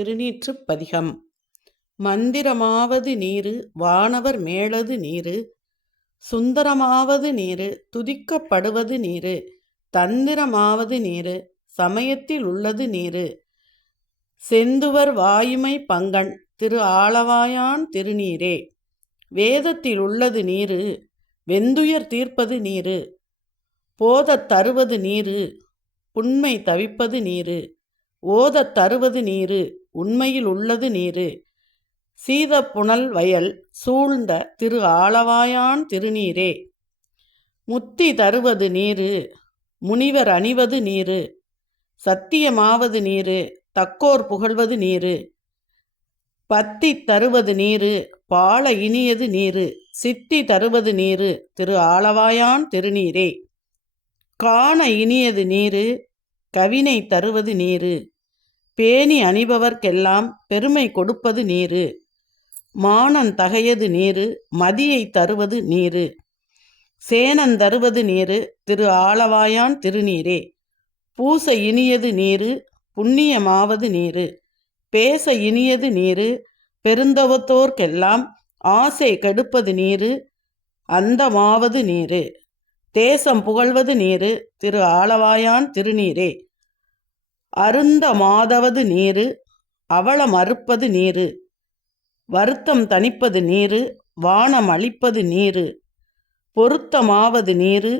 திருநீற்றுப்பதிகம். மந்திரமாவது நீரு வானவர் மேலது நீரு, சுந்தரமாவது நீரு துதிக்கப்படுவது நீரு, தந்திரமாவது நீரு சமயத்தில் உள்ளது நீரு, செந்துவர் வாயுமை பங்கன் திரு ஆலவாயான் திருநீரே. வேதத்தில் உள்ளது நீரு வெந்துயர் தீர்ப்பது நீரு, போதத் தருவது நீரு புண்மை தவிப்பது நீரு, ஓதத் தருவது நீரு உண்மையில் உள்ளது நீரு, சீதப்புனல் வயல் சூழ்ந்த திரு ஆலவாயான் திருநீரே. முத்தி தருவது நீரு முனிவர் அணிவது நீரு, சத்தியமாவது நீரு தக்கோர் புகழ்வது நீரு, பத்தி தருவது நீரு பால இனியது நீரு, சித்தி தருவது நீரு திரு ஆலவாயான் திருநீரே. காண இனியது நீரு கவினை தருவது நீரு, பேணி அணிபவர்க்கெல்லாம் பெருமை கொடுப்பது நீரு, மானன் தகையது நீரு மதியை தருவது நீரு, சேனன் தருவது நீரு திரு ஆலவாயான் திருநீரே. பூச இனியது நீரு புண்ணியமாவது நீரு, பேச இனியது நீரு பெருந்தவத்தோர்க்கெல்லாம் ஆசை கெடுப்பது நீரு, அந்தமாவது நீரு, தேசம் புகழ்வது நீரு திரு ஆலவாயான் திருநீரே. அருந்த மாதவது நீரு அவளம் அறுப்பது நீரு, வருத்தம் தணிப்பது நீரு வானம் அளிப்பது நீரு, பொருத்தமாவது நீரு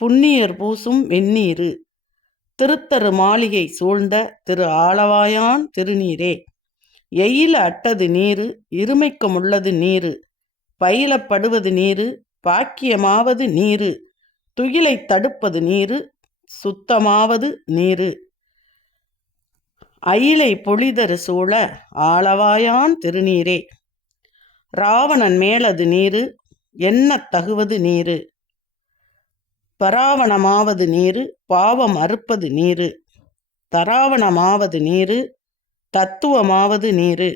புண்ணியர் பூசும் வெந்நீரு, திருத்தரு மாளிகை சூழ்ந்த திரு ஆலவாயான் திருநீரே. எயில அட்டது நீரு இருமைக்கமுள்ளது நீரு, பயிலப்படுவது நீரு பாக்கியமாவது நீரு, துகிலை தடுப்பது நீரு சுத்தமாவது நீரு, அயிலை பொழிதரு சூழ ஆலவாயான் திருநீரே. ராவணன் மேலது நீரு எண்ணத் தகுவது நீரு, பராவணமாவது நீரு பாவம் அறுப்பது நீரு, தராவணமாவது நீரு தத்துவமாவது நீரு,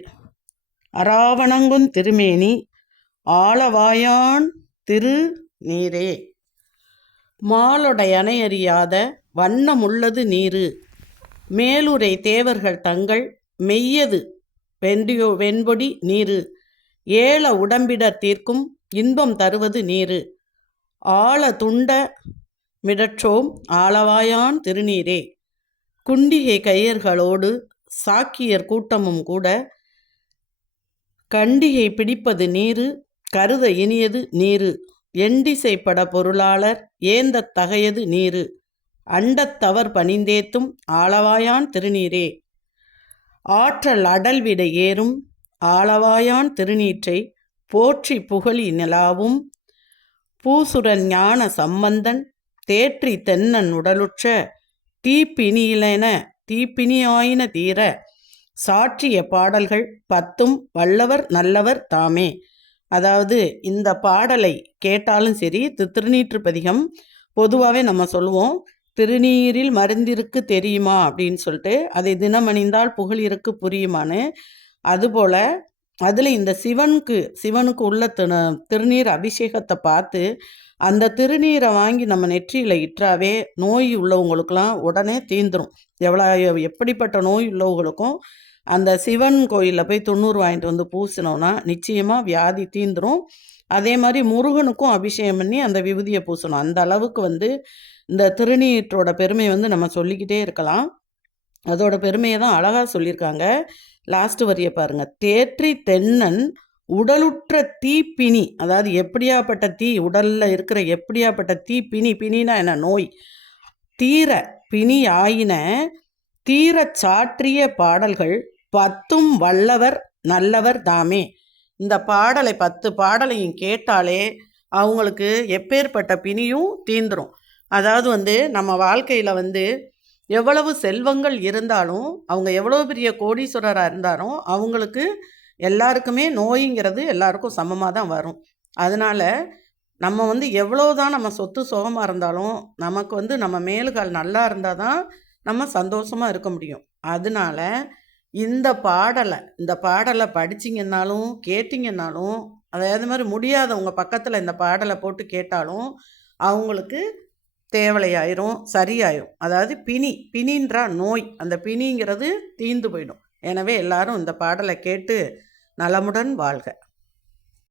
அராவணங்குன் திருமேனி ஆலவாயான் திரு நீரே. மாலொடையணையறியாத வண்ணமுள்ளது நீரு, மேலுரை தேவர்கள் தங்கள் மெய்யது வெண்பொடி நீரு, ஏல உடம்பிடர் தீர்க்கும் இன்பம் தருவது நீரு, ஆழ துண்ட மிடற்றோம் ஆலவாயான் திருநீரே. குண்டிகை கையர்களோடு சாக்கியர் கூட்டமும் கூட கண்டிகை பிடிப்பது நீரு கருத இனியது நீரு, எண்டிசைப்பட பொருளாளர் ஏந்தத் தகையது நீரு, அண்டத்தவர் பணிந்தேத்தும் ஆலவாயான் திருநீரே. ஆற்றல் அடல்விட ஏறும் ஆலவாயான் திருநீற்றை போற்றி புகழி நிலாவும், பூசுரன் ஞான சம்பந்தன் தேற்றி தென்னன் உடலுற்ற தீப்பினியிலென தீப்பினியாயின தீர, சாற்றிய பாடல்கள் பத்தும் வல்லவர் நல்லவர் தாமே. அதாவது இந்த பாடலை கேட்டாலும் சரி, திருநீற்றுப்பதிகம் பொதுவாகவே நம்ம சொல்லுவோம், திருநீரில் மருந்திருக்கு தெரியுமா அப்படின்னு சொல்லிட்டு, அதை தினமணிந்தால் புகழிருக்கு புரியுமான்னு. அதுபோல் அதில் இந்த சிவனுக்கு உள்ள திருநீர் அபிஷேகத்தை பார்த்து அந்த திருநீரை வாங்கி நம்ம நெற்றியில் இற்றாவே நோய் உள்ளவங்களுக்கெல்லாம் உடனே தீந்துடும். எப்படிப்பட்ட நோய் உள்ளவங்களுக்கும் அந்த சிவன் கோயிலில் போய் 90 வாங்கிட்டு வந்து பூசினோன்னா நிச்சயமாக வியாதி தீந்துடும். அதே மாதிரி முருகனுக்கும் அபிஷேகம் பண்ணி அந்த விபூதியை பூசணும். அந்த அளவுக்கு இந்த திருநீற்றோட பெருமை நம்ம சொல்லிக்கிட்டே இருக்கலாம். அதோட பெருமையை தான் அழகாக சொல்லியிருக்காங்க. லாஸ்ட் வரியை பாருங்க. தேற்றி தென்னன் உடலுற்ற தீப்பினி, அதாவது எப்படியாப்பட்ட தீ உடலில் இருக்கிற எப்படியாப்பட்ட தீப்பினி, பிணினா என்ன நோய், தீர பிணி ஆயின தீரச் சாற்றிய பாடல்கள் பத்தும் வல்லவர் நல்லவர் தாமே. இந்த பாடலை 10 பாடலையும் கேட்டாலே அவங்களுக்கு எப்பேற்பட்ட பிணியும் தீந்துரும். அதாவது நம்ம வாழ்க்கையில் எவ்வளவு செல்வங்கள் இருந்தாலும், அவங்க எவ்வளோ பெரிய கோடீஸ்வரராக இருந்தாலும் அவங்களுக்கு எல்லாருக்குமே நோய்ங்கிறது எல்லாருக்கும் சமமாக தான் வரும். அதனால் நம்ம எவ்வளோ தான் நம்ம சொத்து சுகமாக இருந்தாலும் நமக்கு நம்ம மேலுகால் நல்லா இருந்தால் தான் நம்ம சந்தோஷமாக இருக்க முடியும். அதனால இந்த பாடலை படிச்சிங்கன்னாலும் கேட்டிங்கன்னாலும், அதாவது மாதிரி முடியாதவங்க பக்கத்தில் இந்த பாடலை போட்டு கேட்டாலும் அவங்களுக்கு தேவலையாயிரும், சரியாயிரும். அதாவது பிணின்றா நோய், அந்த பிணிங்கிறது தீந்து போயிடும். எனவே எல்லாரும் இந்த பாடலை கேட்டு நலமுடன் வாழ்க.